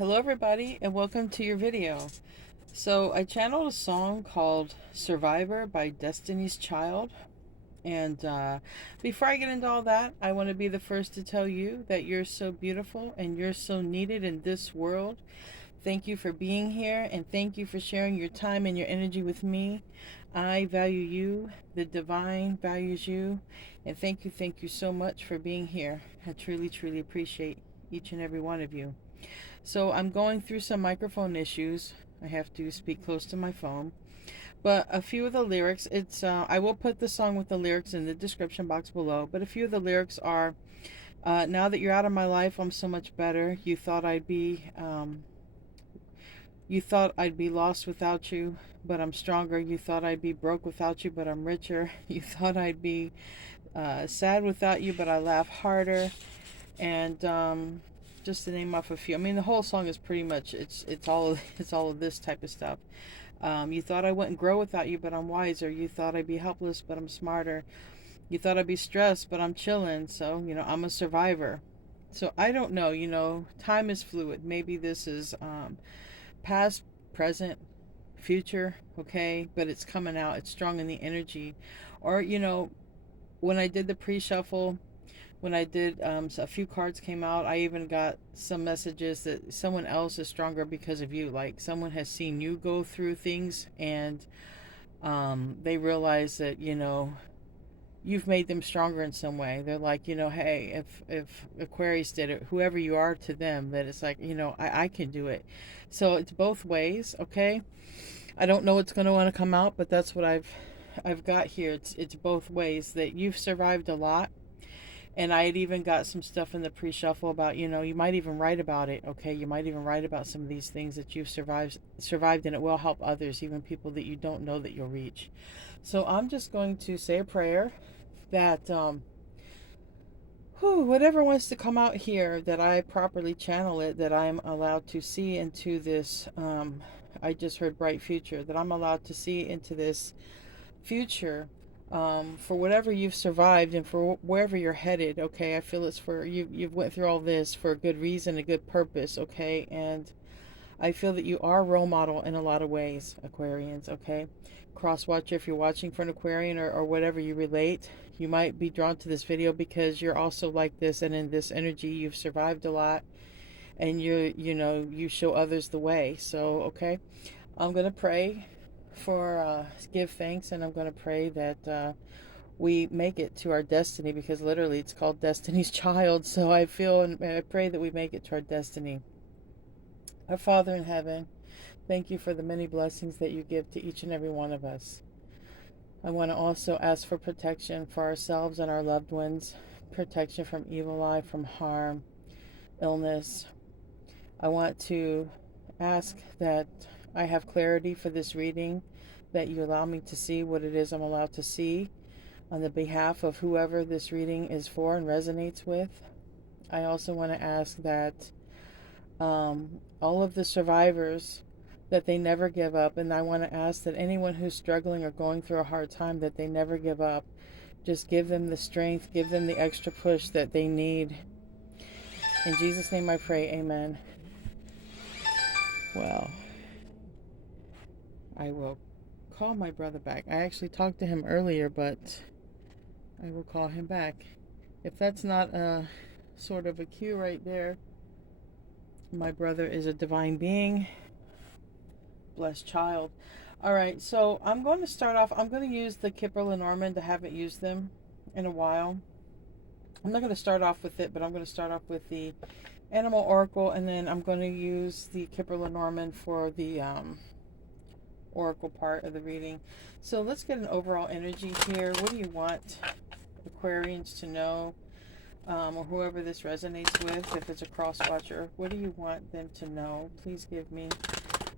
Hello everybody and welcome to your video. So I channeled a song called Survivor by Destiny's Child, and before I get into all that, I want to be the first to tell you that you're so beautiful and you're so needed in this world. Thank you for being here, and thank you for sharing your time and your energy with me. I value you, the divine values you, and thank you so much for being here. I truly appreciate each and every one of you. So I'm going through some microphone issues. I have to speak close to my phone. But a few of the lyrics, I will put the song with the lyrics in the description box below. But a few of the lyrics are, now that you're out of my life, I'm so much better. You thought I'd be lost without you, but I'm stronger. You thought I'd be broke without you, but I'm richer. You thought I'd be sad without you, but I laugh harder. And just to name off a few. I mean, the whole song is pretty much it's all it's all of this type of stuff. You thought I wouldn't grow without you, but I'm wiser. You thought I'd be helpless, but I'm smarter. You thought I'd be stressed, but I'm chilling. So I'm a survivor. So I don't know. Time is fluid. Maybe this is past, present, future. Okay, but it's coming out. It's strong in the energy. Or when I did the pre-shuffle, when I did, a few cards came out. I even got some messages that someone else is stronger because of you. Like someone has seen you go through things, and they realize that you've made them stronger in some way. They're like, hey, if Aquarius did it, whoever you are to them, that it's like, I can do it. So it's both ways. Okay, I don't know what's going to want to come out, but that's what I've got here. It's both ways, that you've survived a lot. And I had even got some stuff in the pre-shuffle about, you might even write about it. Okay, you might even write about some of these things that you've survived, and it will help others, even people that you don't know that you'll reach. So I'm just going to say a prayer that whatever wants to come out here, that I properly channel it, that I'm allowed to see into this. I just heard bright future, that I'm allowed to see into this future, for whatever you've survived and for wherever you're headed. Okay, I feel it's for you. You've went through all this for a good reason, a good purpose. Okay, and I feel that you are a role model in a lot of ways, Aquarians. Okay, cross watcher, if you're watching for an Aquarian, or whatever you relate, you might be drawn to this video because you're also like this, and in this energy you've survived a lot, and you show others the way. So okay, I'm gonna pray for give thanks, and I'm going to pray that we make it to our destiny, because literally it's called Destiny's Child. So I feel and I pray that we make it to our destiny. Our Father in heaven, thank you for the many blessings that you give to each and every one of us. I want to also ask for protection for ourselves and our loved ones, protection from evil eye, from harm, illness. I want to ask that I have clarity for this reading, that you allow me to see what it is I'm allowed to see on the behalf of whoever this reading is for and resonates with. I also want to ask that all of the survivors, that they never give up. And I want to ask that anyone who's struggling or going through a hard time, that they never give up. Just give them the strength, give them the extra push that they need. In Jesus' name I pray, amen. Well, I will call my brother back. I actually talked to him earlier, but I will call him back. If that's not a sort of a cue right there, my brother is a divine being, blessed child. All right, so I'm going to start off. I'm going to use the Kipper Lenormand. I haven't used them in a while. I'm not going to start off with it, but I'm going to start off with the Animal Oracle, and then I'm going to use the Kipper Lenormand for the oracle part of the reading. So let's get an overall energy here. What do you want Aquarians to know, or whoever this resonates with? If it's a cross watcher, what do you want them to know? Please give me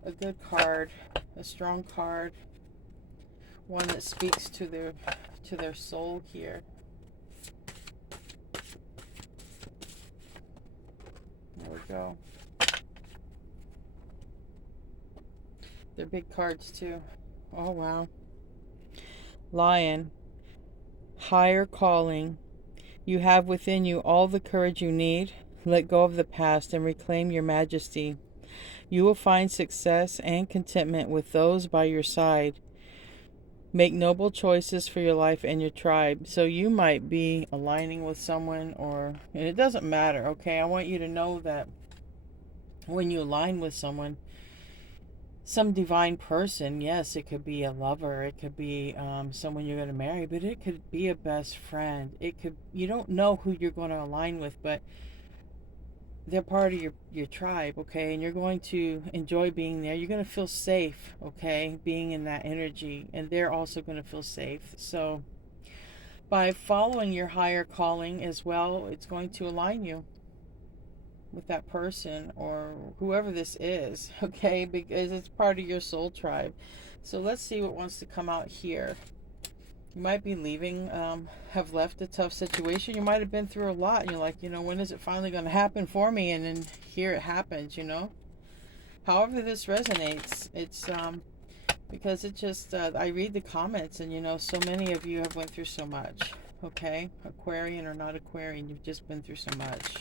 a good card, a strong card, one that speaks to their soul here. There we go. They're big cards too. Oh wow. Lion. Higher calling. You have within you all the courage you need. Let go of the past and reclaim your majesty. You will find success and contentment with those by your side. Make noble choices for your life and your tribe. So you might be aligning with someone, and it doesn't matter, okay? I want you to know that when you align with someone, some divine person, yes, it could be a lover, it could be someone you're going to marry, but it could be a best friend. You don't know who you're going to align with, but they're part of your tribe, okay? And you're going to enjoy being there. You're going to feel safe, okay, being in that energy, and they're also going to feel safe. So by following your higher calling as well, it's going to align you with that person or whoever this is, okay, because it's part of your soul tribe. So let's see what wants to come out here. You might be leaving, have left a tough situation. You might have been through a lot, and you're like, when is it finally going to happen for me? And then here it happens. However this resonates, it's because it just, I read the comments, and so many of you have went through so much, okay? Aquarian or not Aquarian, you've just been through so much.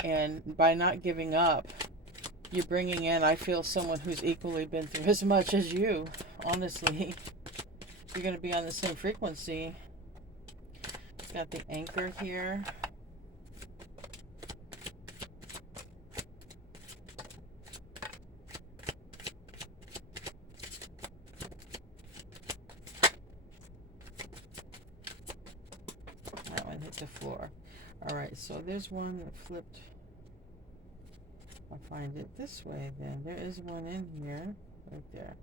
And by not giving up, you're bringing in, I feel, someone who's equally been through as much as you, honestly. You're going to be on the same frequency. Got the anchor here. That one hit the floor. All right, so there's one that flipped. I'll find it this way then. There is one in here, right there.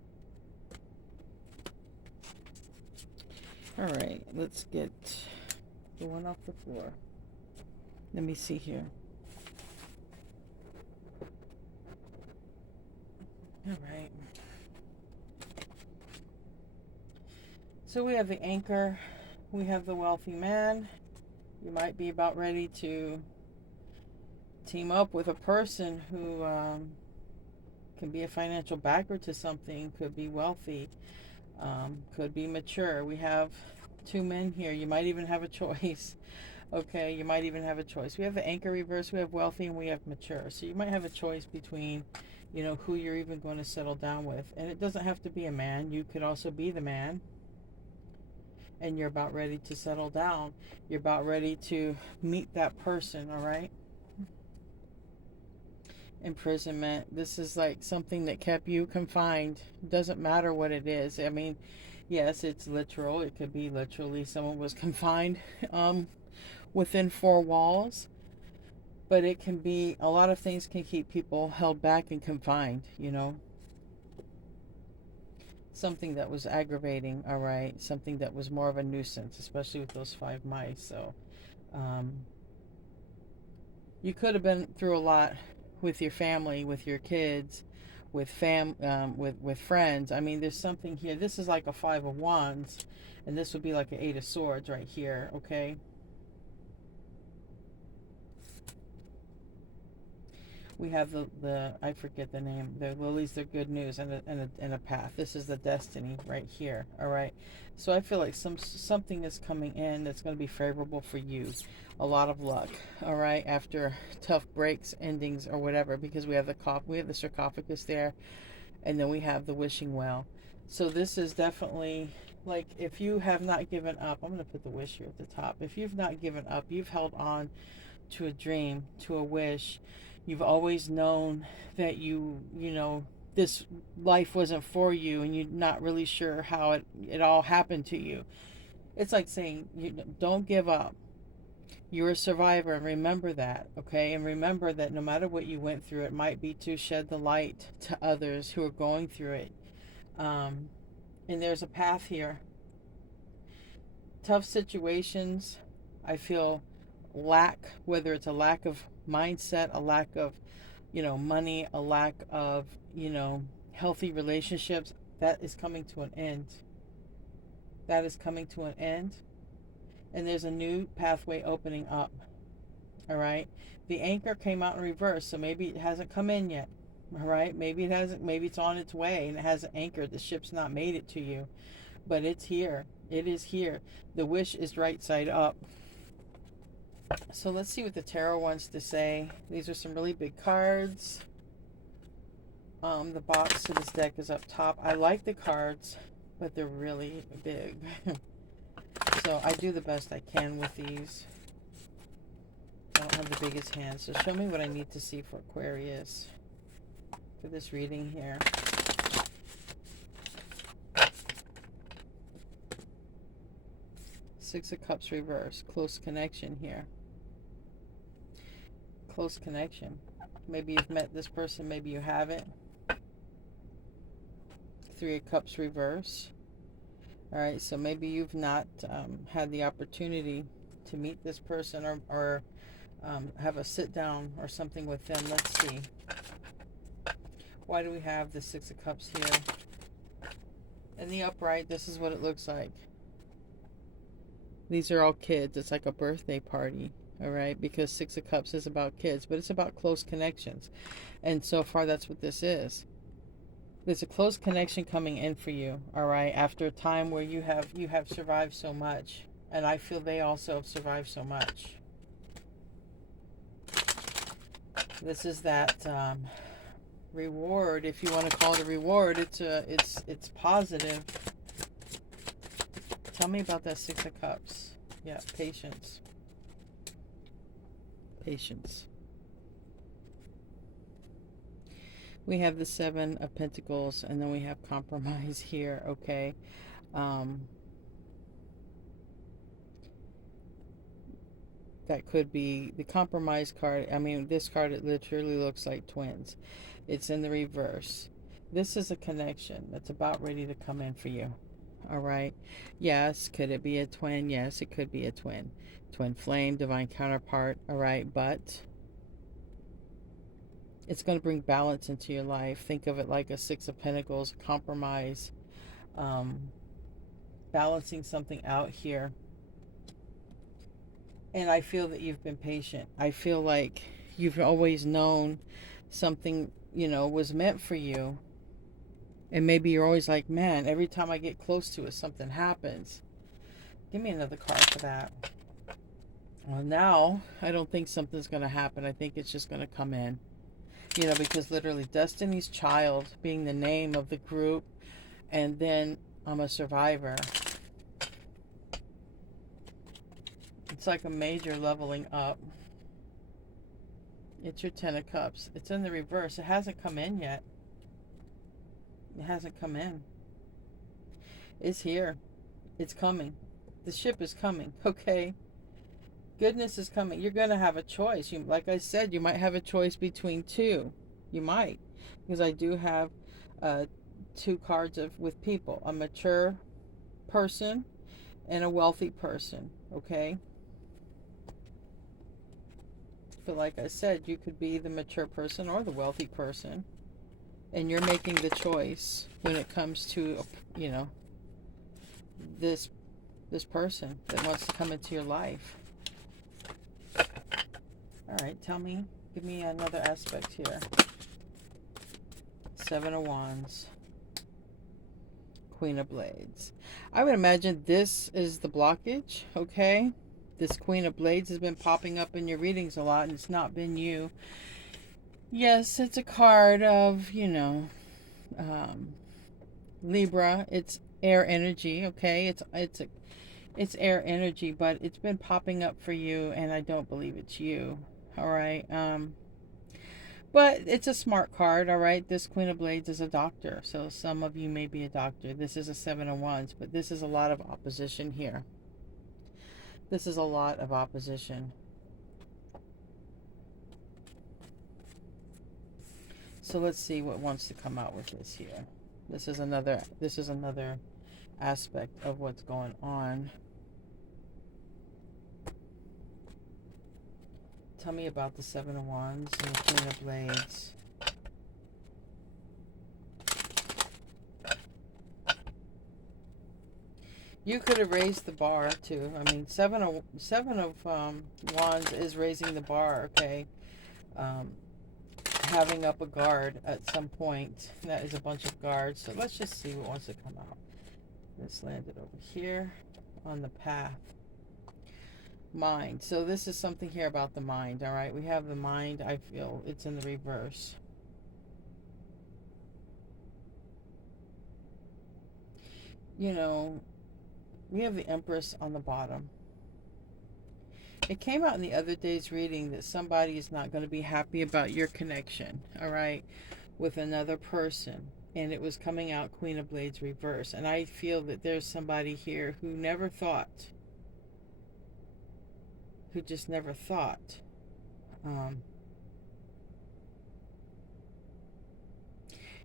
All right, let's get the one off the floor. Let me see here. All right. So we have the anchor. We have the wealthy man. You might be about ready to team up with a person who can be a financial backer to something, could be wealthy, could be mature. We have two men here. You might even have a choice. Okay, you might even have a choice. We have the anchor reverse, we have wealthy, and we have mature. So you might have a choice between, who you're even going to settle down with. And it doesn't have to be a man. You could also be the man. And you're about ready to settle down. You're about ready to meet that person, all right? Imprisonment. This is like something that kept you confined. Doesn't matter what it is. I mean, yes, it's literal. It could be literally someone was confined within four walls. But it can be, a lot of things can keep people held back and confined, Something that was aggravating, all right? Something that was more of a nuisance, especially with those 5 mice. So, you could have been through a lot with your family, with your kids, with friends. I mean, there's something here. This is like a 5 of Wands, and this would be like an 8 of Swords right here, okay? We have the I forget the name. The lilies, they're good news, and a path. This is the destiny right here. All right. So I feel like something is coming in that's going to be favorable for you. A lot of luck. All right. After tough breaks, endings, or whatever, because we have the sarcophagus there, and then we have the wishing well. So this is definitely like, if you have not given up. I'm going to put the wish here at the top. If you've not given up, you've held on to a dream, to a wish. You've always known that this life wasn't for you, and you're not really sure how it all happened to you. It's like saying, don't give up. You're a survivor, and remember that, okay? And remember that no matter what you went through, it might be to shed the light to others who are going through it. And there's a path here. Tough situations, I feel, lack, whether it's a lack of mindset, a lack of money, a lack of healthy relationships, that is coming to an end. That is coming to an end, and there's a new pathway opening up. All right, the anchor came out in reverse, so maybe it hasn't come in yet. All right, maybe it hasn't, maybe it's on its way and it hasn't anchored. The ship's not made it to you, but it's here. It is here. The wish is right side up. So let's see what the tarot wants to say. These are some really big cards. The box to this deck is up top. I like the cards, but they're really big. So I do the best I can with these. I don't have the biggest hands. So show me what I need to see for Aquarius for this reading here. Six of Cups reverse. Close connection here. Close connection. Maybe you've met this person, maybe you haven't. Three of Cups reverse. All right, so maybe you've not had the opportunity to meet this person or have a sit down or something with them. Let's see. Why do we have the Six of Cups here? In the upright, this is what it looks like. These are all kids. It's like a birthday party, all right? Because Six of Cups is about kids, but it's about close connections. And so far, that's what this is. There's a close connection coming in for you, all right? After a time where you have survived so much. And I feel they also have survived so much. This is that reward, if you want to call it a reward. It's positive. Tell me about that Six of Cups. Yeah, patience. Patience. We have the Seven of Pentacles, and then we have compromise here, okay? That could be the compromise card. I mean, this card, it literally looks like twins. It's in the reverse. This is a connection that's about ready to come in for you. All right. Yes. Could it be a twin? Yes, it could be a twin. Twin flame, divine counterpart. All right. But it's going to bring balance into your life. Think of it like a Six of Pentacles, compromise, balancing something out here. And I feel that you've been patient. I feel like you've always known something, was meant for you. And maybe you're always like, man, every time I get close to it, something happens. Give me another card for that. Well, now, I don't think something's going to happen. I think it's just going to come in. Because literally Destiny's Child being the name of the group. And then I'm a survivor. It's like a major leveling up. It's your Ten of Cups. It's in the reverse. It hasn't come in yet. It hasn't come in. It's here. It's coming. The ship is coming, okay? Goodness is coming. You're going to have a choice. Like I said, you might have a choice between two. You might. Because I do have two cards with people. A mature person and a wealthy person, okay? But like I said, you could be the mature person or the wealthy person. And you're making the choice when it comes to, this person that wants to come into your life. All right, give me another aspect here. Seven of Wands. Queen of Blades. I would imagine this is the blockage, okay? This Queen of Blades has been popping up in your readings a lot, and it's not been you. Yes, it's a card of, Libra. It's air energy, okay? It's air energy, but it's been popping up for you, and I don't believe it's you. All right. But it's a smart card, all right? This Queen of Blades is a doctor, so some of you may be a doctor. This is a Seven of Wands, but this is a lot of opposition here. This is a lot of opposition. So let's see what wants to come out with this here. This is another aspect of what's going on. Tell me about the Seven of Wands and the Queen of Blades. You could have raised the bar too. I mean, seven of Wands is raising the bar. Okay, having up a guard at some point. That is a bunch of guards. So let's just see what wants to come out. This landed over here on the path. Mind. So this is something here about the mind. All right, we have the mind. I feel it's in the reverse. You know, we have the Empress on the bottom. It came out in the other day's reading that somebody is not going to be happy about your connection, all right, with another person. And it was coming out Queen of Blades reverse. And I feel that there's somebody here who never thought, who just never thought. Um,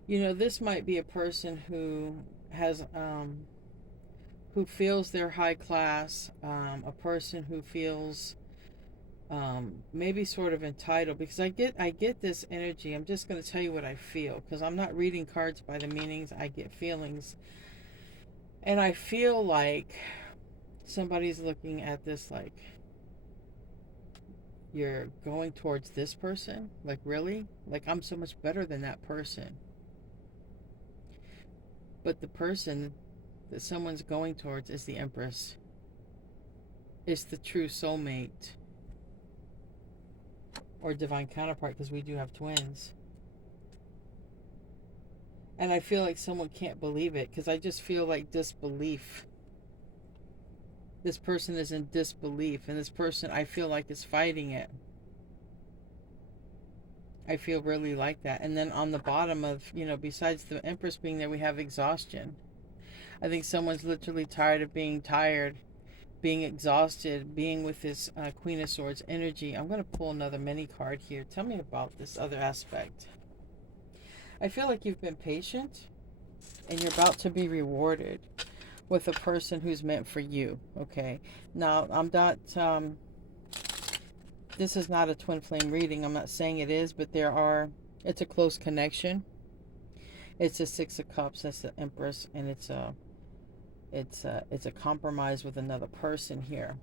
this might be a person who feels they're high class, a person who feels maybe sort of entitled, because I get this energy. I'm just going to tell you what I feel, because I'm not reading cards by the meanings. I get feelings, and I feel like somebody's looking at this like, you're going towards this person, like, really, like, I'm so much better than that person. But the person that someone's going towards is the Empress. It's the true soulmate or divine counterpart, because we do have twins. And I feel like someone can't believe it, because I just feel like disbelief. This person is in disbelief, and this person, I feel like, is fighting it. I feel really like that. And then on the bottom of, besides the Empress being there, we have exhaustion. I think someone's literally tired of being tired, being exhausted, being with this Queen of Swords energy. I'm going to pull another mini card here. Tell me about this other aspect. I feel like you've been patient and you're about to be rewarded with a person who's meant for you. Okay. Now, I'm not, this is not a twin flame reading. I'm not saying it is, but it's a close connection. It's a Six of Cups. That's the Empress, and it's a compromise with another person here.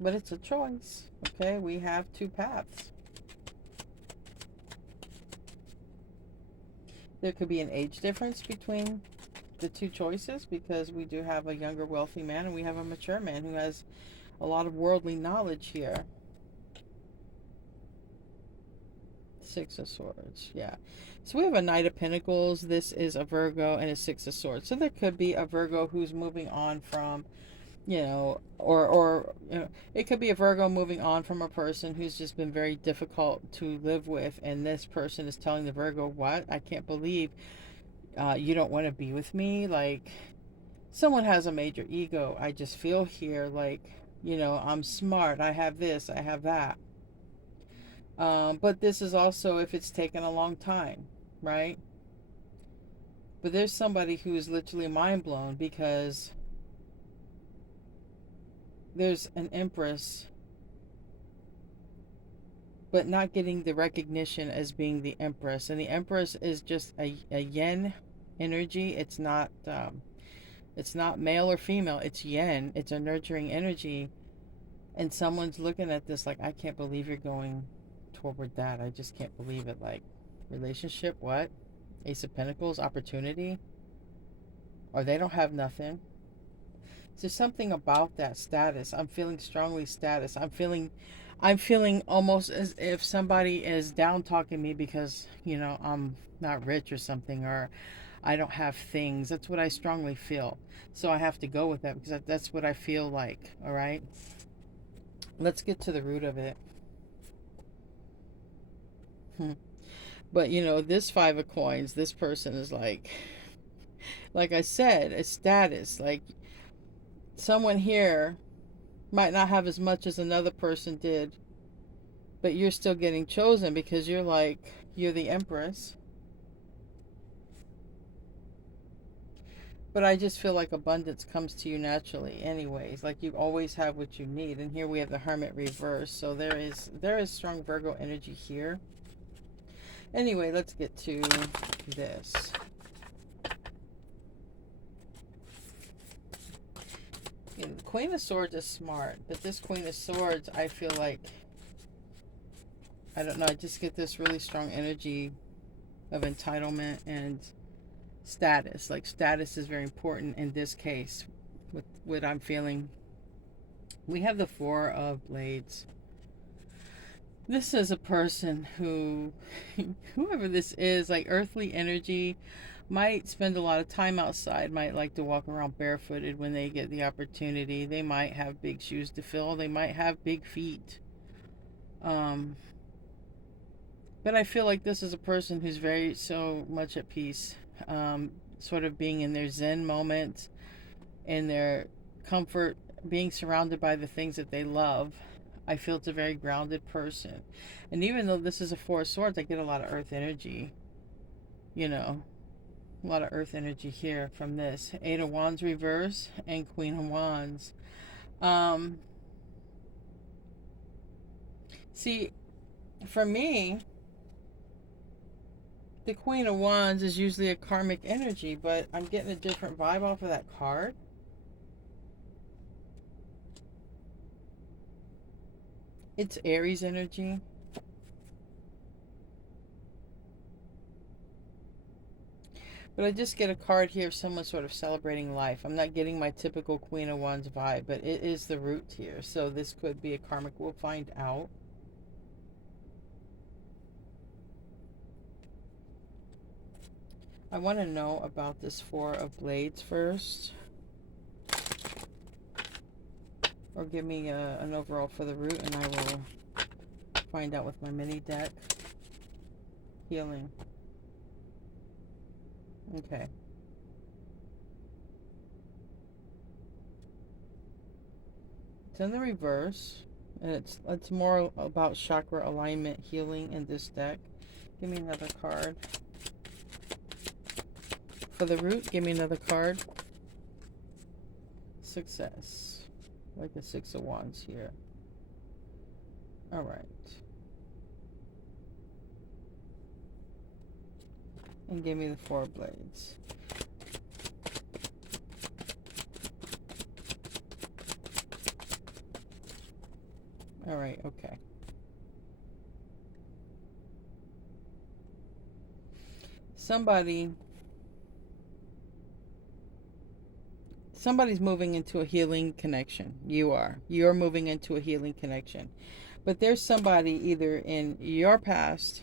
But it's a choice. Okay, we have two paths. There could be an age difference between the two choices, because we do have a younger wealthy man and we have a mature man who has a lot of worldly knowledge here. Six of Swords, yeah. So we have a Knight of Pentacles. This is a Virgo, and a Six of Swords. So there could be a Virgo who's moving on from, or it could be a Virgo moving on from a person who's just been very difficult to live with, and this person is telling the Virgo, what? I can't believe you don't want to be with me. Like, someone has a major ego. I just feel here like, I'm smart. I have this, I have that. But this is also if it's taken a long time, right? But there's somebody who is literally mind blown, because there's an Empress, but not getting the recognition as being the Empress. And the Empress is just a yin energy. It's not male or female. It's yin. It's a nurturing energy. And someone's looking at this like, I can't believe you're going toward that. I just can't believe it. Like, relationship, what? Ace of Pentacles, opportunity, or they don't have nothing. There's something about that status. I'm feeling strongly status. I'm feeling almost as if somebody is down talking me because, I'm not rich or something, or I don't have things. That's what I strongly feel. So I have to go with that, because that's what I feel like. All right. Let's get to the root of it. But this Five of Coins, this person is like I said, a status. Like, someone here might not have as much as another person did, but you're still getting chosen because you're the Empress. But I just feel like abundance comes to you naturally anyways. Like, you always have what you need. And here we have the Hermit reverse. So there is strong Virgo energy here. Anyway, let's get to this. The Queen of Swords is smart, but this Queen of Swords, I feel like, I don't know, I just get this really strong energy of entitlement and status. Like, status is very important in this case with what I'm feeling. We have the Four of Blades. This is a person who, whoever this is, like, earthly energy, might spend a lot of time outside, might like to walk around barefooted when they get the opportunity. They might have big shoes to fill, they might have big feet. Um, but I feel like this is a person who's very so much at peace, sort of being in their Zen moment, in their comfort, being surrounded by the things that they love. I feel it's a very grounded person. And even though this is a Four of Swords, I get a lot of earth energy, you know, a lot of earth energy here from this. Eight of Wands reverse and Queen of Wands. Um, see, for me, the Queen of Wands is usually a karmic energy, but I'm getting a different vibe off of that card. It's Aries energy. But I just get a card here of someone sort of celebrating life. I'm not getting my typical Queen of Wands vibe, but it is the root here. So this could be a karmic. We'll find out. I want to know about this Four of Blades first. Or give me an overall for the root, and I will find out with my mini deck. Healing. Okay. It's in the reverse, and it's more about chakra alignment, healing in this deck. Give me another card. For the root, give me another card. Success. Like the Six of Wands here. Alright. And give me the Four of Blades. Alright, okay. Somebody's moving into a healing connection. You're moving into a healing connection. But there's somebody either in your past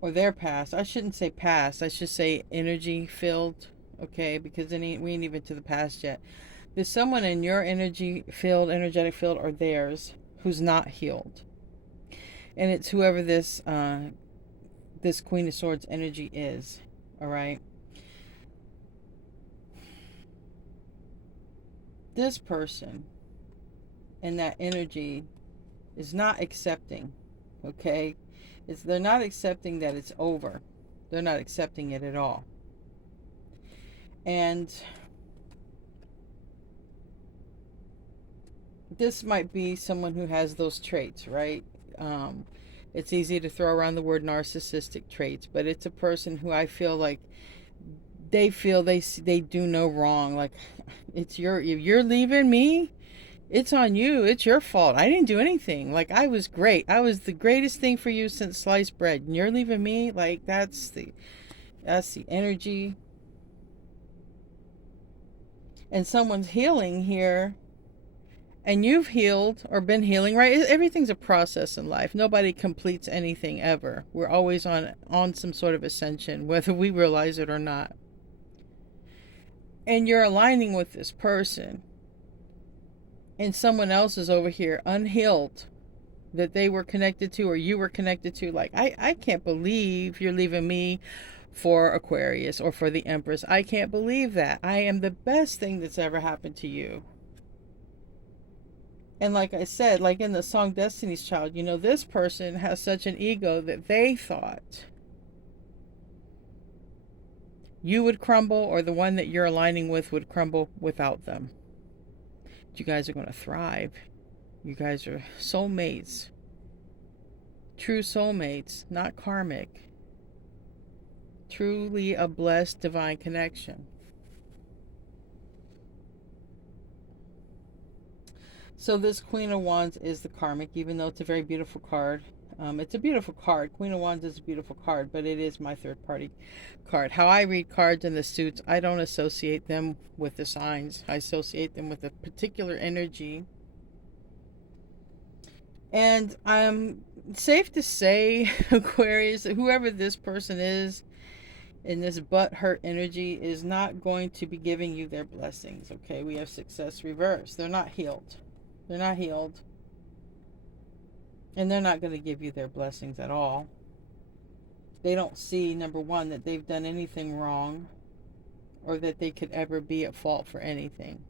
or their past. I shouldn't say past. I should say energy filled. Okay, because we ain't even to the past yet. There's someone in your energetic field, or theirs, who's not healed. And it's whoever this Queen of Swords energy is. Alright? This person and that energy is not accepting. Okay? They're not accepting that it's over. They're not accepting it at all. And this might be someone who has those traits, right? It's easy to throw around the word narcissistic traits, but it's a person who I feel like they feel they do no wrong. Like, if you're leaving me, it's on you. It's your fault. I didn't do anything. Like, I was great. I was the greatest thing for you since sliced bread. And you're leaving me? Like, that's the energy. And someone's healing here. And you've healed or been healing, right? Everything's a process in life. Nobody completes anything ever. We're always on some sort of ascension, whether we realize it or not. And you're aligning with this person. And someone else is over here unhealed that they were connected to or you were connected to. Like, I can't believe you're leaving me for Aquarius or for the Empress. I can't believe that. I am the best thing that's ever happened to you. And like I said, like in the song Destiny's Child, this person has such an ego that they thought you would crumble, or the one that you're aligning with would crumble without them. You guys are going to thrive. You guys are soulmates. True soulmates, not karmic. Truly a blessed divine connection. So this Queen of Wands is the karmic, even though it's a very beautiful card. It's a beautiful card. Queen of Wands is a beautiful card, but it is my third party card. How I read cards and the suits, I don't associate them with the signs. I associate them with a particular energy. And I'm safe to say, Aquarius, whoever this person is, And this butt hurt energy is not going to be giving you their blessings. Okay, we have success reversed. They're not healed. They're not healed. And they're not going to give you their blessings at all. They don't see, number one, that they've done anything wrong or that they could ever be at fault for anything.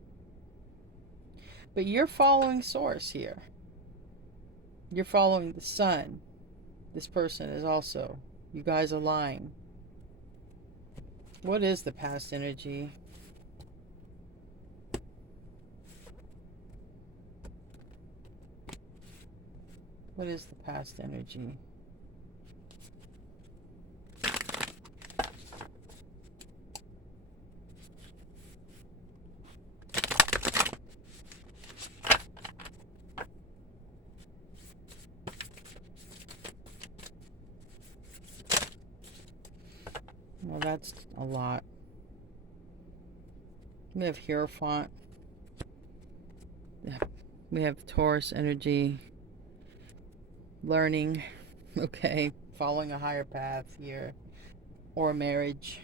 But you're following source here. You're following the sun. This person is also. You guys align. What is the past energy? What is the past energy? Well, that's a lot. We have Hierophant. We have Taurus energy. Learning. Okay. Following a higher path here. Or marriage.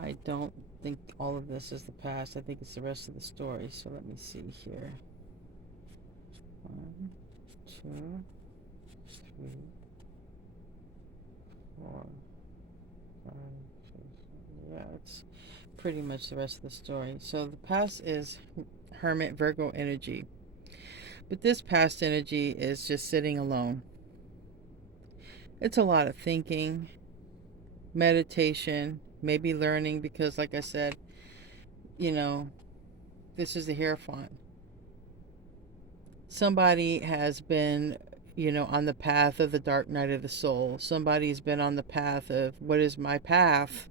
I don't think all of this is the past. I think it's the rest of the story. So let me see here. 1, 2, 3, 4, 5, 6. Yeah, it's pretty much the rest of the story. So the past is Hermit Virgo energy. But this past energy is just sitting alone. It's a lot of thinking, meditation, maybe learning, because like I said, this is the Hierophant. Somebody has been, on the path of the dark night of the soul. Somebody's been on the path of, what is my path?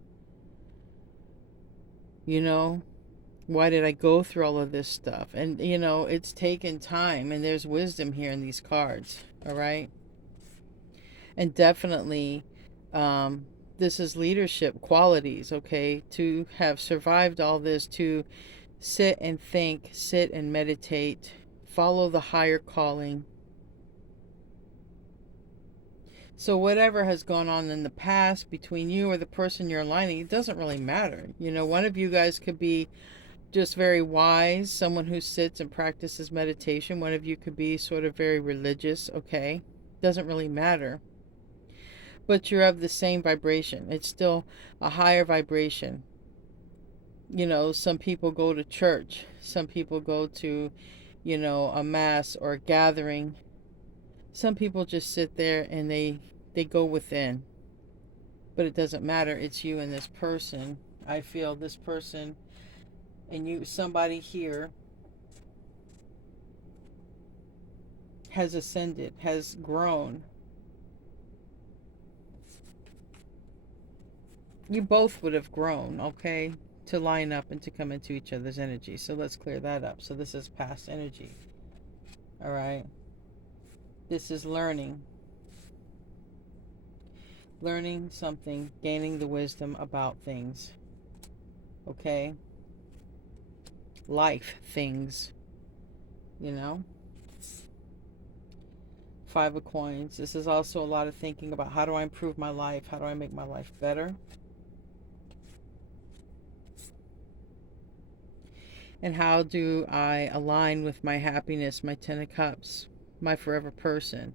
Why did I go through all of this stuff? And, it's taken time, and there's wisdom here in these cards, all right? And definitely, this is leadership qualities, okay? To have survived all this, to sit and think, sit and meditate, follow the higher calling. So whatever has gone on in the past between you or the person you're aligning, it doesn't really matter. One of you guys could be just very wise, someone who sits and practices meditation. One of you could be sort of very religious, okay? Doesn't really matter. But you're of the same vibration. It's still a higher vibration. Some people go to church. Some people go to, a mass or a gathering. Some people just sit there and they go within. But it doesn't matter. It's you and this person. I feel this person and you, somebody here, has ascended, has grown. You both would have grown, okay, to line up and to come into each other's energy. So let's clear that up. So this is past energy. All right. This is learning. Learning something, gaining the wisdom about things. Okay? Life things. 5 of Coins. This is also a lot of thinking about, how do I improve my life? How do I make my life better? And how do I align with my happiness, my 10 of Cups, my forever person?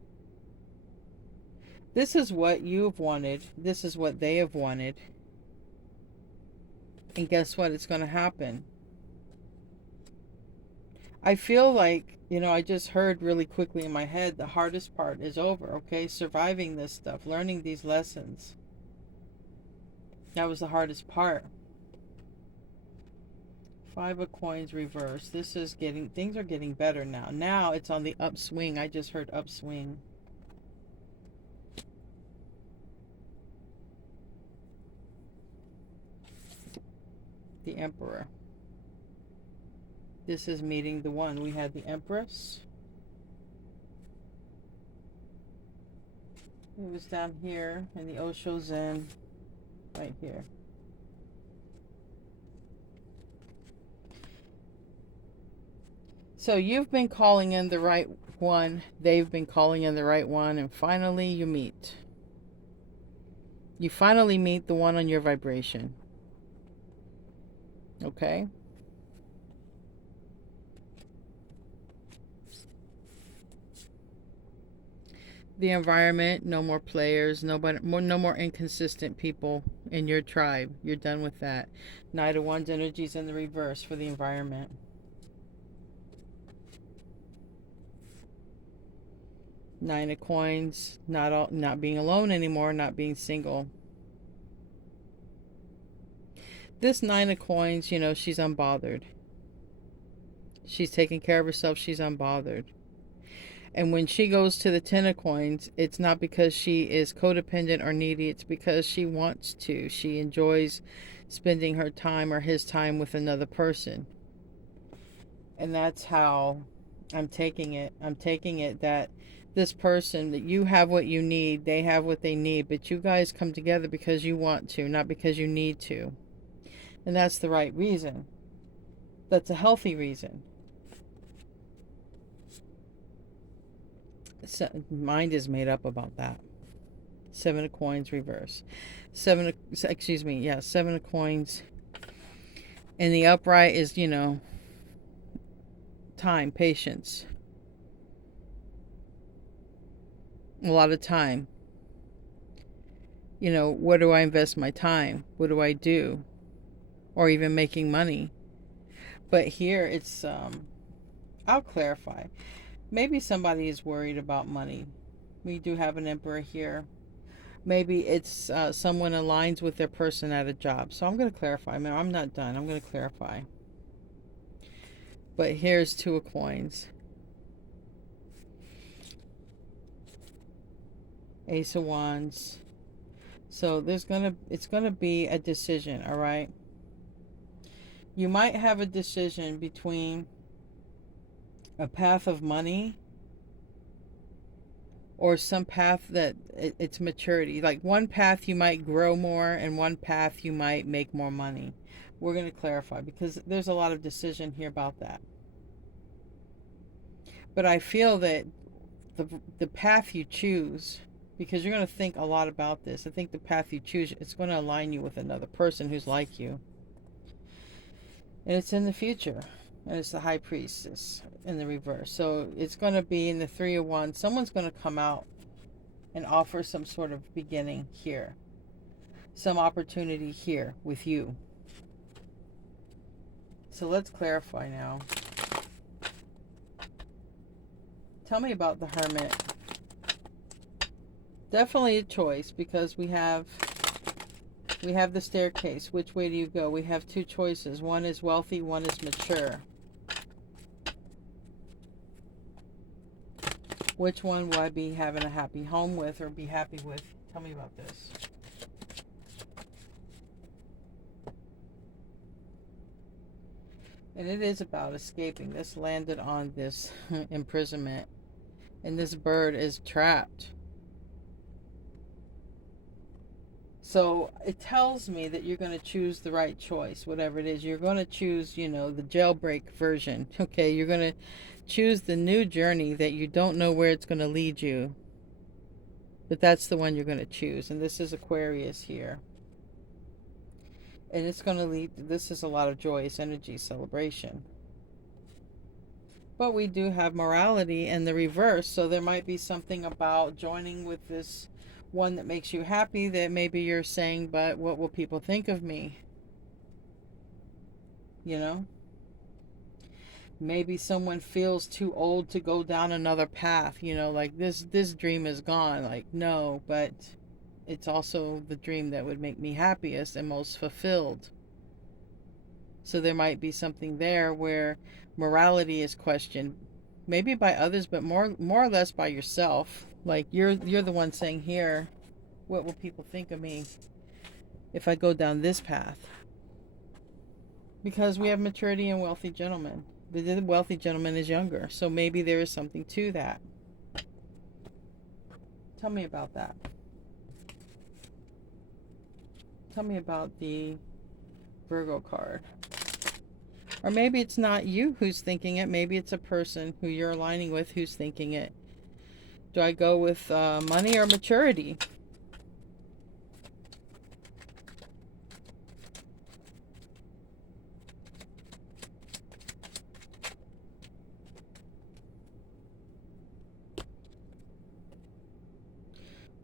This is what you've wanted. This is what they have wanted. And guess what? It's going to happen. I feel like, I just heard really quickly in my head, the hardest part is over, okay? Surviving this stuff, learning these lessons. That was the hardest part. 5 of Coins reversed. This is things are getting better now. Now it's on the upswing. I just heard upswing. The Emperor. This is meeting the one. We had the Empress. It was down here in the Osho Zen. Right here. So you've been calling in the right one, they've been calling in the right one, and finally you meet. You finally meet the one on your vibration. Okay? The environment, no more players, no more inconsistent people in your tribe. You're done with that. Knight of Wands energies in the reverse for the environment. Nine of Coins, not being alone anymore, not being single. This Nine of Coins, you know, she's unbothered. She's taking care of herself, she's unbothered. And when she goes to the Ten of Coins, it's not because she is codependent or needy, it's because she wants to. She enjoys spending her time or his time with another person. And that's how I'm taking it. I'm taking it that this person, that you have what you need, they have what they need, but you guys come together because you want to, not because you need to. And that's the right reason. That's a healthy reason. So, mind is made up about that. Seven of Coins reverse. Seven of Coins. And the upright is, you know, time, patience. A lot of time. You know, where do I invest my time? What do I do? Or even making money. But here it's, I'll clarify. Maybe somebody is worried about money. We do have an Emperor here. Maybe it's someone aligns with their person at a job. So I'm going to clarify. I'm not done. I'm going to clarify. But here's Two of Coins. Ace of Wands. So it's gonna be a decision, all right? You might have a decision between a path of money or some path that it's maturity. Like one path you might grow more and one path you might make more money. We're going to clarify because there's a lot of decision here about that. But I feel that the path you choose, because you're going to think a lot about this, I think the path you choose, it's going to align you with another person who's like you. And it's in the future. And it's the High Priestess in the reverse. So it's going to be in the Three of Wands. Someone's going to come out and offer some sort of beginning here. Some opportunity here with you. So let's clarify now. Tell me about the Hermit. Definitely a choice because we have the staircase. Which way do you go? We have two choices. One is wealthy, one is mature. Which one will I be having a happy home with or be happy with? Tell me about this. And it is about escaping. This landed on this imprisonment. And this bird is trapped. So it tells me that you're going to choose the right choice, whatever it is. You're going to choose, you know, the jailbreak version. Okay, you're going to choose the new journey that you don't know where it's going to lead you. But that's the one you're going to choose. And this is Aquarius here. And it's going to lead, this is a lot of joyous energy, celebration. But we do have morality in the reverse. So there might be something about joining with this one that makes you happy that maybe you're saying, but what will people think of me? You know? Maybe someone feels too old to go down another path, you know, like this dream is gone. Like, no, but it's also the dream that would make me happiest and most fulfilled. So there might be something there where morality is questioned, maybe by others, but more or less by yourself. Like you're the one saying here, what will people think of me if I go down this path? Because we have maturity and wealthy gentlemen. The wealthy gentleman is younger, so maybe there is something to that. Tell me about that. Tell me about the Virgo card. Or maybe it's not you who's thinking it. Maybe it's a person who you're aligning with who's thinking it. Do I go with money or maturity?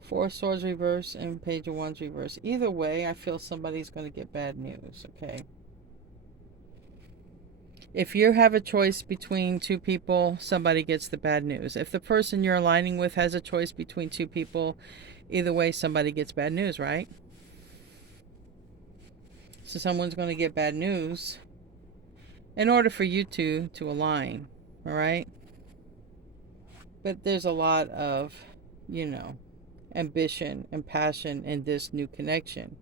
Four of Swords reverse and Page of Wands reverse. Either way, I feel somebody's going to get bad news, okay? If you have a choice between two people, somebody gets the bad news. If the person you're aligning with has a choice between two people, either way, somebody gets bad news, right? So someone's going to get bad news in order for you two to align, all right? But there's a lot of, you know, ambition and passion in this new connection.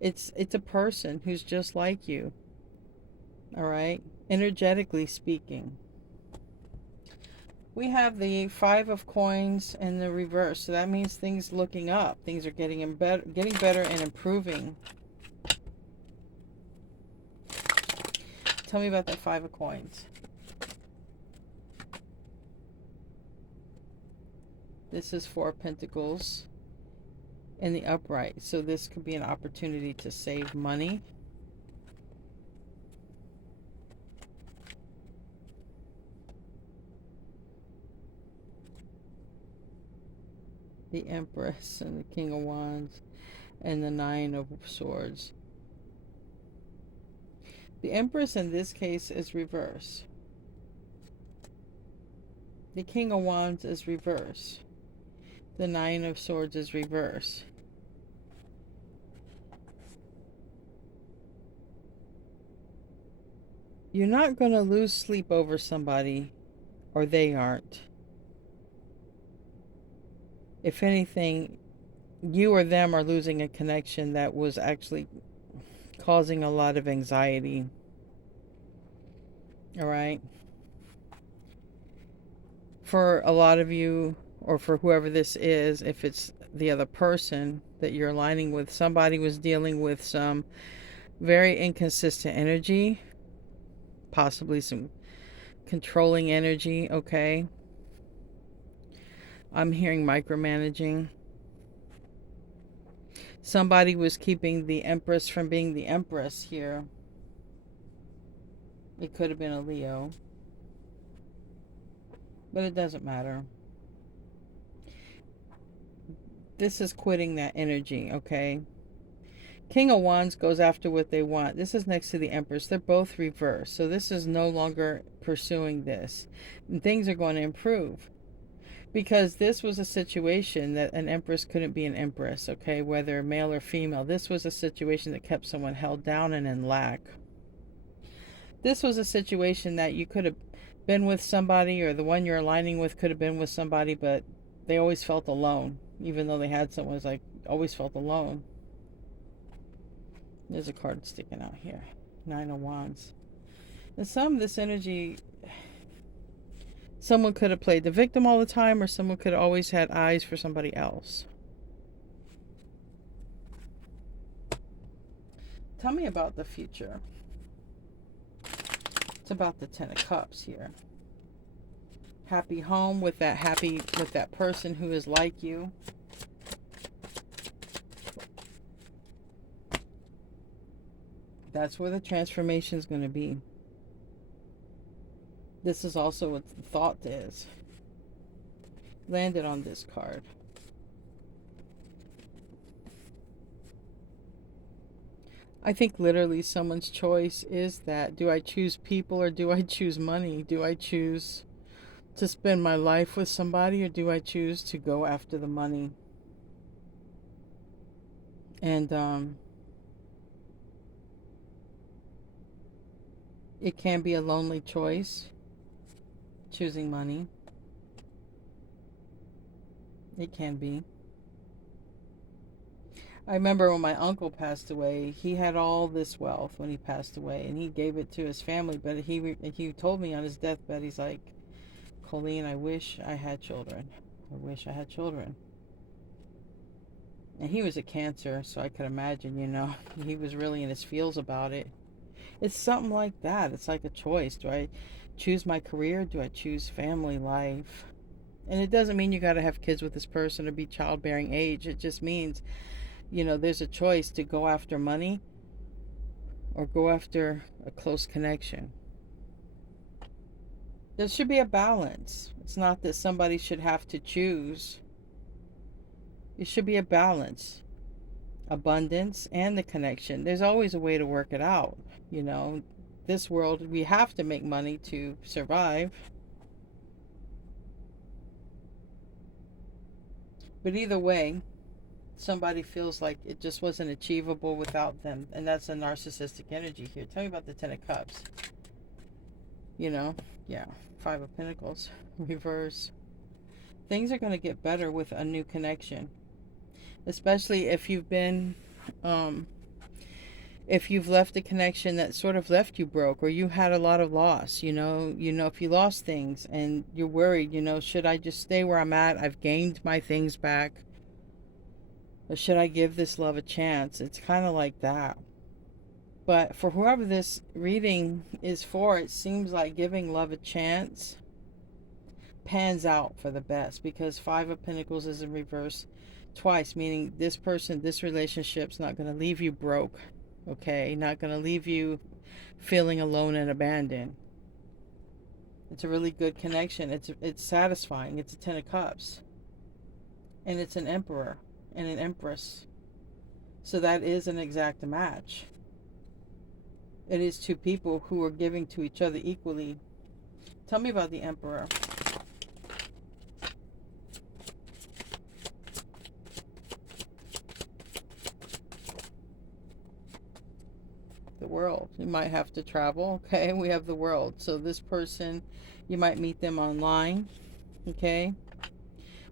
It's a person who's just like you, all right? Energetically speaking. We have the Five of Coins in the reverse, so that means things looking up. Things are getting better and improving. Tell me about that Five of Coins. This is Four of Pentacles in the upright, so this could be an opportunity to save money. The Empress and the King of Wands and the Nine of Swords. The Empress in this case is reverse. The King of Wands is reverse. The Nine of Swords is reverse. You're not going to lose sleep over somebody, or they aren't. If anything, you or them are losing a connection that was actually causing a lot of anxiety. All right? For a lot of you, or for whoever this is, if it's the other person that you're aligning with, somebody was dealing with some very inconsistent energy, possibly some controlling energy, okay? I'm hearing micromanaging. Somebody was keeping the Empress from being the Empress here. It could have been a Leo. But it doesn't matter. This is quitting that energy, okay? King of Wands goes after what they want. This is next to the Empress. They're both reversed. So this is no longer pursuing this. And things are going to improve. Because this was a situation that an Empress couldn't be an Empress, okay? Whether male or female. This was a situation that kept someone held down and in lack. This was a situation that you could have been with somebody, or the one you're aligning with could have been with somebody, but they always felt alone. Even though they had someone, it's like, always felt alone. There's a card sticking out here. Nine of Wands. And some of this energy, someone could have played the victim all the time, or someone could have always had eyes for somebody else. Tell me about the future. It's about the Ten of Cups here. Happy home with that person who is like you. That's where the transformation is going to be. This is also what the thought is. Landed on this card. I think literally someone's choice is that. Do I choose people or do I choose money? Do I choose to spend my life with somebody, or do I choose to go after the money? And it can be a lonely choice, choosing money. It can be. I remember when my uncle passed away, he had all this wealth when he passed away, and he gave it to his family, but he told me on his deathbed, he's like, Colleen, I wish I had children. I wish I had children. And he was a Cancer, so I could imagine, he was really in his feels about it. It's something like that. It's like a choice. Do I choose my career? Do I choose family life? And it doesn't mean you got to have kids with this person or be childbearing age. It just means, there's a choice to go after money or go after a close connection. There should be a balance. It's not that somebody should have to choose. It should be a balance. Abundance and the connection. There's always a way to work it out. This world, we have to make money to survive. But either way, somebody feels like it just wasn't achievable without them. And that's a narcissistic energy here. Tell me about the Ten of Cups. Yeah, Five of Pentacles, reverse. Things are going to get better with a new connection. Especially if you've been, if you've left a connection that sort of left you broke, or you had a lot of loss, if you lost things and you're worried, should I just stay where I'm at? I've gained my things back. Or should I give this love a chance? It's kind of like that. But for whoever this reading is for, it seems like giving love a chance pans out for the best, because Five of Pentacles is in reverse twice, meaning this person, this relationship's not going to leave you broke, okay? Not going to leave you feeling alone and abandoned. It's a really good connection. It's satisfying. It's a Ten of Cups. And it's an Emperor and an Empress. So that is an exact match. It is two people who are giving to each other equally. Tell me about the Emperor. The World. You might have to travel. Okay, we have the World. So this person, you might meet them online. Okay.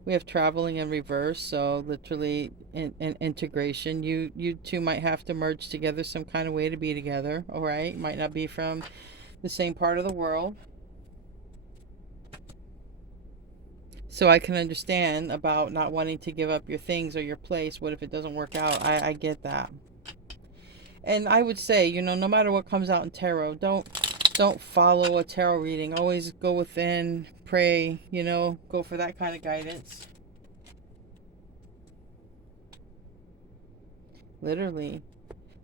We have traveling in reverse, so literally in integration. You two might have to merge together some kind of way to be together, all right? Might not be from the same part of the world. So I can understand about not wanting to give up your things or your place. What if it doesn't work out? I get that. And I would say, no matter what comes out in tarot, don't follow a tarot reading. Always go within, pray, go for that kind of guidance. Literally.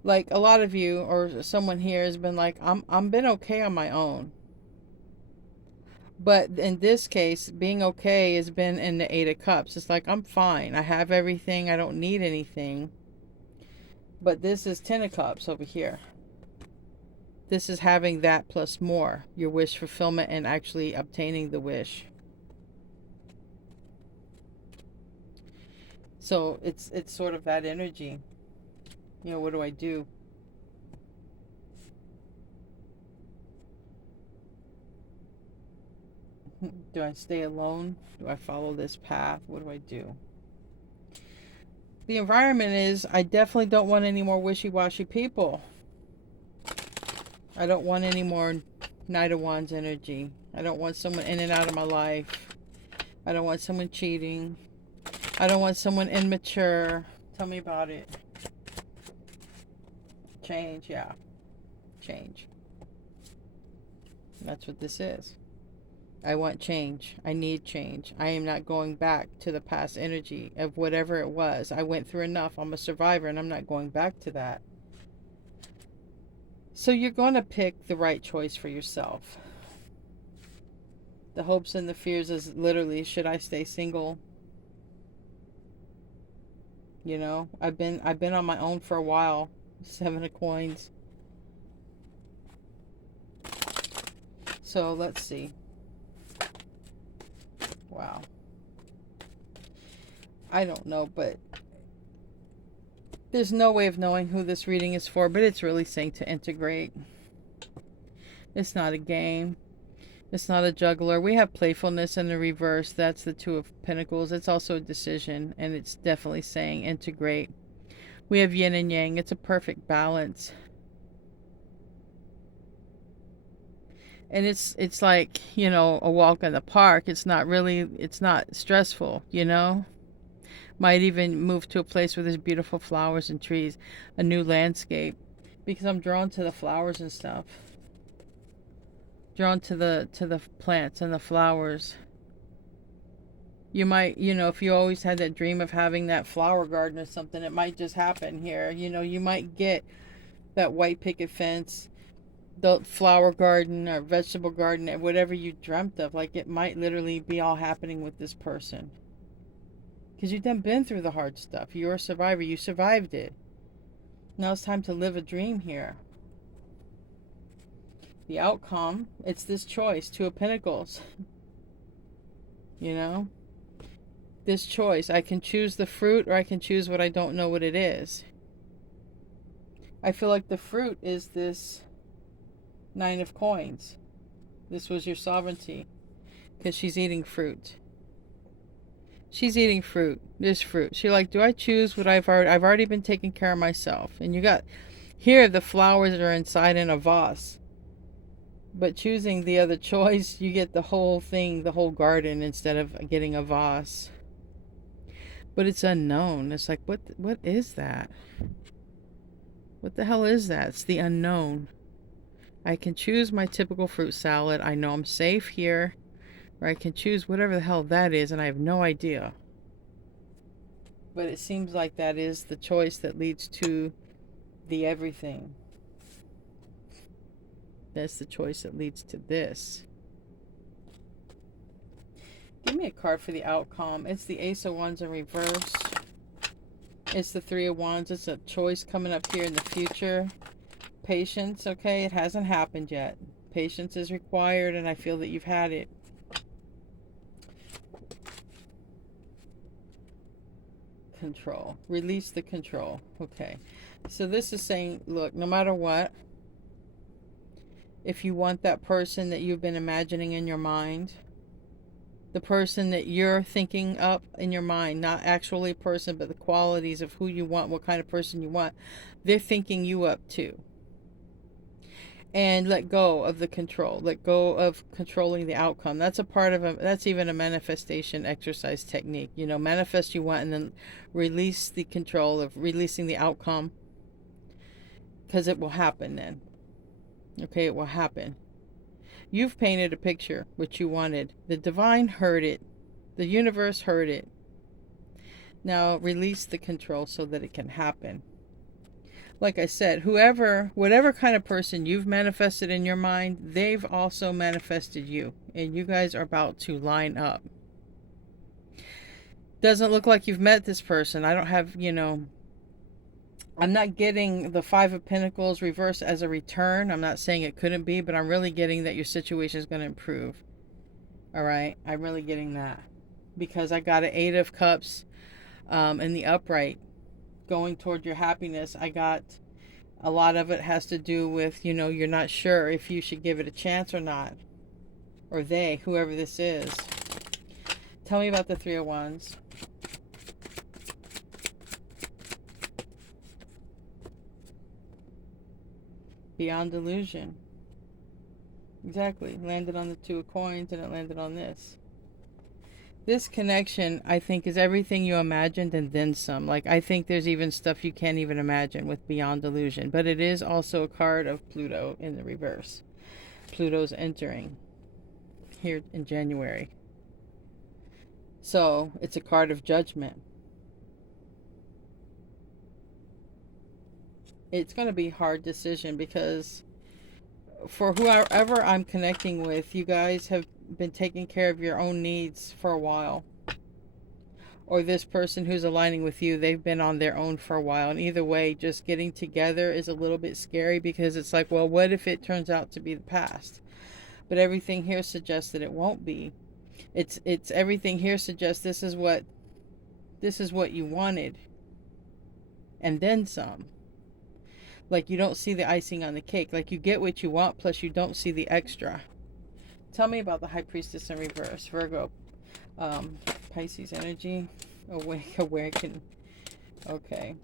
Like a lot of you or someone here has been like, I'm been okay on my own. But in this case, being okay has been in the Eight of Cups. It's like, I'm fine. I have everything. I don't need anything. But this is Ten of Cups over here. This is having that plus more. Your wish fulfillment and actually obtaining the wish. So it's sort of that energy. What do I do? Do I stay alone? Do I follow this path? What do I do? The environment is, I definitely don't want any more wishy-washy people. I don't want any more Knight of Wands energy. I don't want someone in and out of my life. I don't want someone cheating. I don't want someone immature. Tell me about it. Change, yeah. Change. That's what this is. I want change. I need change. I am not going back to the past energy of whatever it was. I went through enough. I'm a survivor and I'm not going back to that. So you're going to pick the right choice for yourself. The hopes and the fears is literally, should I stay single? I've been on my own for a while. Seven of Coins. So let's see. Wow. I don't know, but there's no way of knowing who this reading is for, but it's really saying to integrate. It's not a game. It's not a juggler. We have playfulness in the reverse. That's the Two of Pentacles. It's also a decision, and it's definitely saying integrate. We have yin and yang. It's a perfect balance. And it's like, a walk in the park. It's not stressful, Might even move to a place where there's beautiful flowers and trees, a new landscape. because I'm drawn to the flowers and stuff. Drawn to the plants and the flowers. You might, if you always had that dream of having that flower garden or something, it might just happen here. You might get that white picket fence, the flower garden or vegetable garden, or whatever you dreamt of. Like, it might literally be all happening with this person. Because you've done been through the hard stuff. You're a survivor. You survived it. Now it's time to live a dream here. The outcome, it's this choice. Two of Pentacles. This choice. I can choose the fruit, or I can choose what I don't know what it is. I feel like the fruit is this Nine of Coins. This was your sovereignty. Because she's eating fruit. She's eating fruit. This fruit. She's like, do I choose what I've already been taking care of myself? And you got, here the flowers are inside in a vase. But choosing the other choice, you get the whole thing, the whole garden, instead of getting a vase. But it's unknown. It's like, what is that? What the hell is that? It's the unknown. I can choose my typical fruit salad. I know I'm safe here. Or I can choose whatever the hell that is, and I have no idea. But it seems like that is the choice that leads to the everything. That's the choice that leads to this. Give me a card for the outcome. It's the Ace of Wands in reverse. It's the Three of Wands. It's a choice coming up here in the future. Patience, okay? It hasn't happened yet. Patience is required, and I feel that you've had it. Control. Release the control. Okay. So this is saying, look, no matter what, if you want that person that you've been imagining in your mind, the person that you're thinking up in your mind, not actually a person, but the qualities of who you want, what kind of person you want, they're thinking you up too. And let go of the control. Let go of controlling the outcome. That's a part of that's even a manifestation exercise technique. Manifest you want, and then release the control of releasing the outcome. Because it will happen then. Okay, it will happen. You've painted a picture, which you wanted. The divine heard it. The universe heard it. Now release the control so that it can happen. Like I said, whatever kind of person you've manifested in your mind, they've also manifested you. And you guys are about to line up. Doesn't look like you've met this person. I don't have, I'm not getting the Five of Pentacles reversed as a return. I'm not saying it couldn't be, but I'm really getting that your situation is going to improve. All right? I'm really getting that. Because I got an Eight of Cups in the upright going toward your happiness. I got a lot of it has to do with, you're not sure if you should give it a chance or not. Or they, whoever this is. Tell me about the Three of Wands. Beyond delusion. Exactly. Landed on the Two of Coins, and it landed on this. This connection, I think, is everything you imagined and then some. Like, I think there's even stuff you can't even imagine with Beyond Delusion. But it is also a card of Pluto in the reverse. Pluto's entering here in January. So, it's a card of judgment. It's going to be a hard decision because for whoever I'm connecting with, you guys have been taking care of your own needs for a while. Or this person who's aligning with you, they've been on their own for a while. And either way, just getting together is a little bit scary because it's like, well, what if it turns out to be the past? But everything here suggests that it won't be. It's everything here suggests this is what you wanted. And then some. Like, you don't see the icing on the cake. Like, you get what you want, plus you don't see the extra. Tell me about the High Priestess in reverse. Virgo. Pisces energy. Awake, awaken. Okay.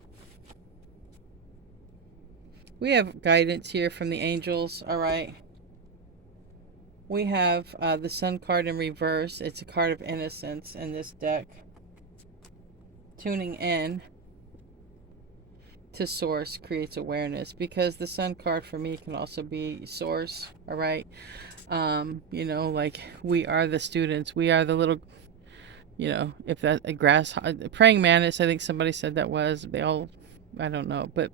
We have guidance here from the angels. All right. We have the Sun card in reverse. It's a card of innocence in this deck. Tuning in. to source creates awareness, because the sun card for me can also be source. All right. You know, like, we are the students, we are the little, you know, if that a grass, a praying mantis, I think somebody said that was, they all, I don't know, but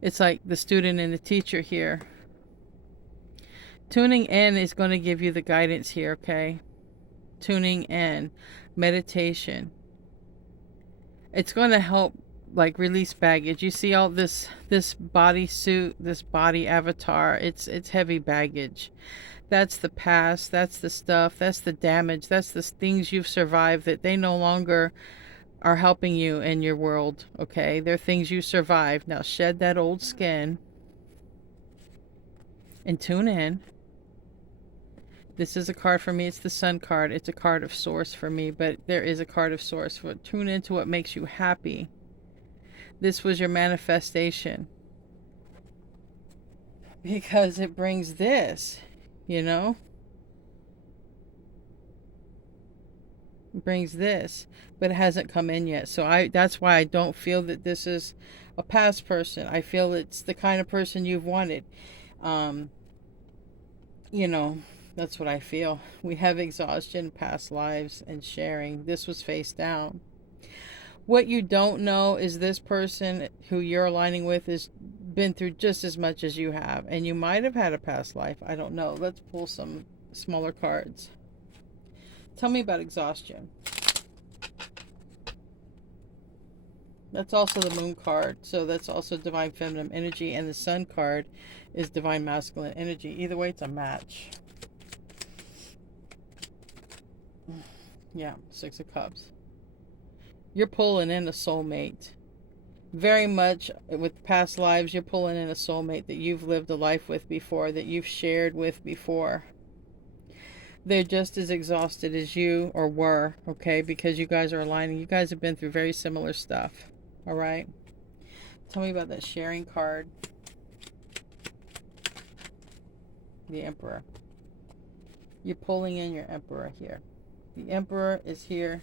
it's like the student and the teacher here. Tuning in is going to give you the guidance here, okay? Tuning in, meditation. It's going to help, like, release baggage. You see all this body suit, this body avatar, it's heavy baggage. That's the past, that's the stuff, that's the damage, that's the things you've survived that they no longer are helping you in your world, okay? They're things you survived. Now shed that old skin and tune in. This is a card for me. It's the sun card. It's a card of source for me, but there is a card of source. Tune into what makes you happy. This was your manifestation, because it brings this, you know? It brings this, but it hasn't come in yet. So that's why I don't feel that this is a past person. I feel it's the kind of person you've wanted. You know, that's what I feel. We have exhaustion, past lives, and sharing. This was face down. What you don't know is this person who you're aligning with has been through just as much as you have. And you might have had a past life. I don't know. Let's pull some smaller cards. Tell me about exhaustion. That's also the moon card. So that's also divine feminine energy. And the sun card is divine masculine energy. Either way, it's a match. Yeah, 6 of Cups. You're pulling in a soulmate. Very much with past lives, you're pulling in a soulmate that you've lived a life with before, that you've shared with before. They're just as exhausted as you, or were, okay? Because you guys are aligning. You guys have been through very similar stuff, all right? Tell me about that sharing card. The Emperor. You're pulling in your Emperor here. The Emperor is here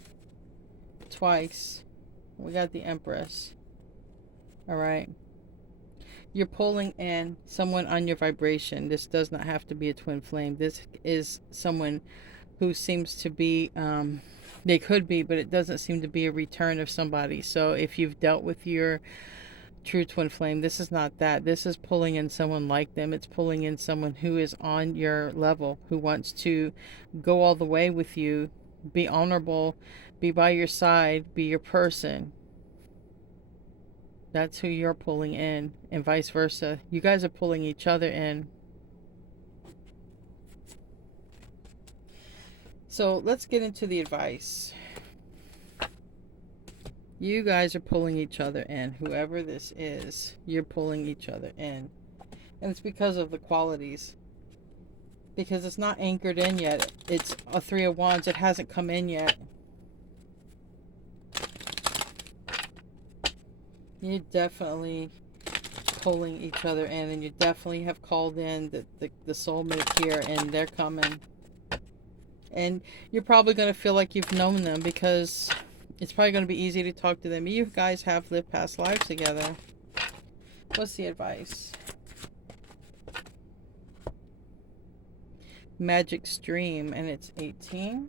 twice. We got the Empress. All right. You're pulling in someone on your vibration. This does not have to be a twin flame. This is someone who seems to be, they could be, but it doesn't seem to be a return of somebody. So if you've dealt with your true twin flame, this is not that. This is pulling in someone like them. It's pulling in someone who is on your level, who wants to go all the way with you, be honorable, be by your side, be your person. That's who you're pulling in, and vice versa. You guys are pulling each other in. So let's get into the advice. You guys are pulling each other in. Whoever this is, you're pulling each other in. And it's because of the qualities. Because it's not anchored in yet. It's a 3 of Wands. It hasn't come in yet. You're definitely pulling each other in, and you definitely have called in the soulmate here, and they're coming. And you're probably going to feel like you've known them, because it's probably going to be easy to talk to them. You guys have lived past lives together. What's the advice? Magic Stream, and it's 18.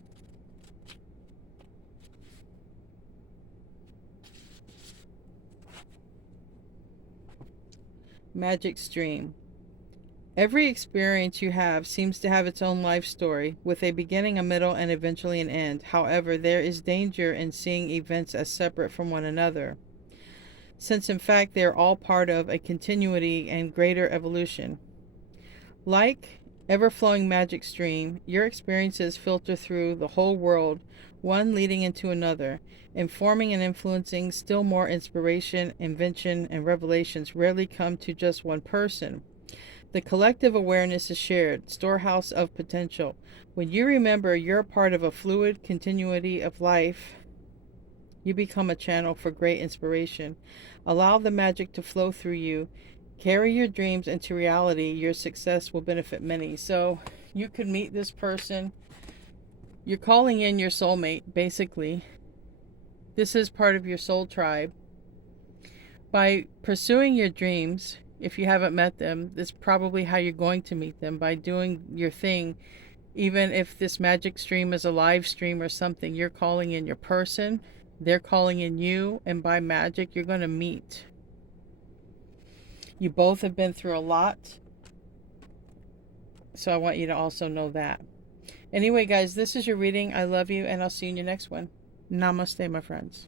Magic Stream. Every experience you have seems to have its own life story, with a beginning, a middle, and eventually an end. However, there is danger in seeing events as separate from one another, since in fact they are all part of a continuity and greater evolution. Like ever-flowing magic stream, your experiences filter through the whole world, one leading into another, informing and influencing. Still more inspiration, invention, and revelations rarely come to just one person. The collective awareness is shared, storehouse of potential. When you remember you're a part of a fluid continuity of life, you become a channel for great inspiration. Allow the magic to flow through you. Carry your dreams into reality. Your success will benefit many. So you could meet this person. You're calling in your soulmate, basically. This is part of your soul tribe. By pursuing your dreams, if you haven't met them, that's probably how you're going to meet them, by doing your thing. Even if this magic stream is a live stream or something, you're calling in your person, they're calling in you, and by magic, you're going to meet. You both have been through a lot, so I want you to also know that. Anyway, guys, this is your reading. I love you, and I'll see you in your next one. Namaste, my friends.